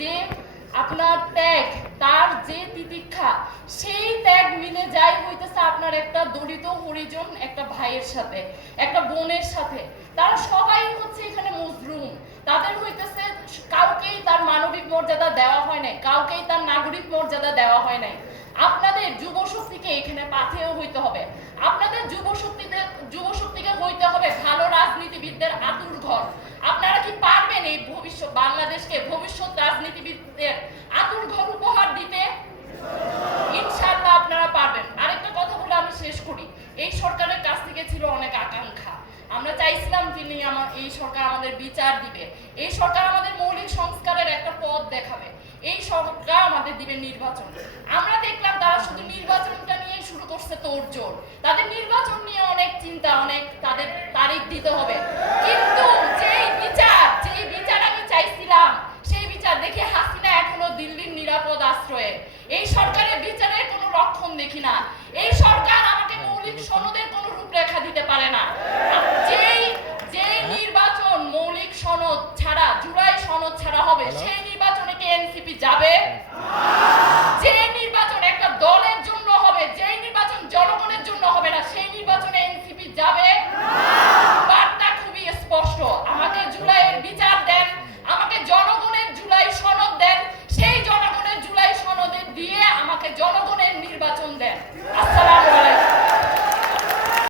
যে আপনার ত্যাগ, তার যে তিতিক্ষা, সেই ত্যাগ মিলে যাই হইতেছে আপনার একটা দলিত হরিজন একটা ভাইয়ের সাথে, একটা বোনের সাথে। তারা সবাই হচ্ছে এখানে মজলুম। তাদের হইতেছে কাউকেই তার মানবিক মর্যাদা দেওয়া হয় নাই, কাউকেই তার নাগরিক মর্যাদা দেওয়া হয় নাই। আপনাদের যুব শক্তিকে এখানে পাথেয় হইতে হবে। আপনাদের যুব শক্তিকে হইতে হবে ভালো রাজনীতিবিদদের আতুর ঘর। আপনারা কি পারবেন এই ভবিষ্যৎ বাংলাদেশকে ভবিষ্যৎ রাজনীতিবিদদের আতুর ঘর উপহার দিতে? ইনশাআল্লাহ আপনারা পারবেন। আরেকটা কথা বলে আমি শেষ করি। এই সরকারের কাছ থেকে ছিল অনেক আকাঙ্ক্ষা। আমরা চাইছিলাম তিনি এই সরকার আমাদের বিচার দিবে, এই সরকার আমাদের মৌলিক সংস্কারের একটা পথ দেখাবে, এই সরকার আমাদের দিবে নির্বাচন। আমরা দেখলাম তারা শুধু নির্বাচনটা নিয়ে শুরু করছে তোড়জোড়। তাদের নির্বাচন নিয়ে অনেক চিন্তা, অনেক তাদের তারিখ দিতে হবে, কিন্তু যেই বিচার আমি চাইছিলাম সেই বিচার দেখে হাসিনা এখনো দিল্লির নিরাপদ আশ্রয়ে। এই সরকারের বিচারের কোনো লক্ষণ দেখি না। এই সরকার আমাকে মৌলিক সনদের কোনো রূপরেখা দিতে পারে না।